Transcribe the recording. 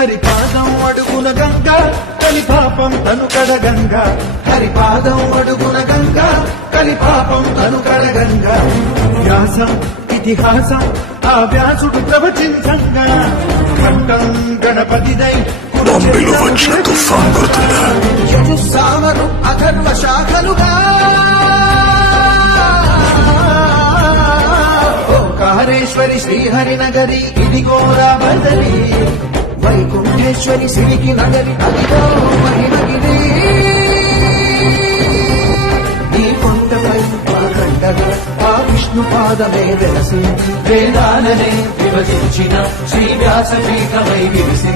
హరిపాదం అడుగున గంగా కలిపాపం తను కడగంగా హరిపాదం అడుగున గంగా కలిపాపం తను కడగంగా వ్యాసం ఇతిహాసం ఆ వ్యాసుడు ప్రవచించంగా కంఠం గణపతిదై యజుస్సామరు అథర్వ శాఖలుగా ఓంకారేశ్వరి శ్రీహరినగరి ఇదిగోరా బదరి వైకుంఠేశ్వరి సిరికి నగరి అదిగో మహిమగిరి ఈ కొండపై పాకండగా ఆ విష్ణు పాదమే వెలసి వేదాలనే విభజించిన శ్రీ వ్యాసపీఠమై విరిసి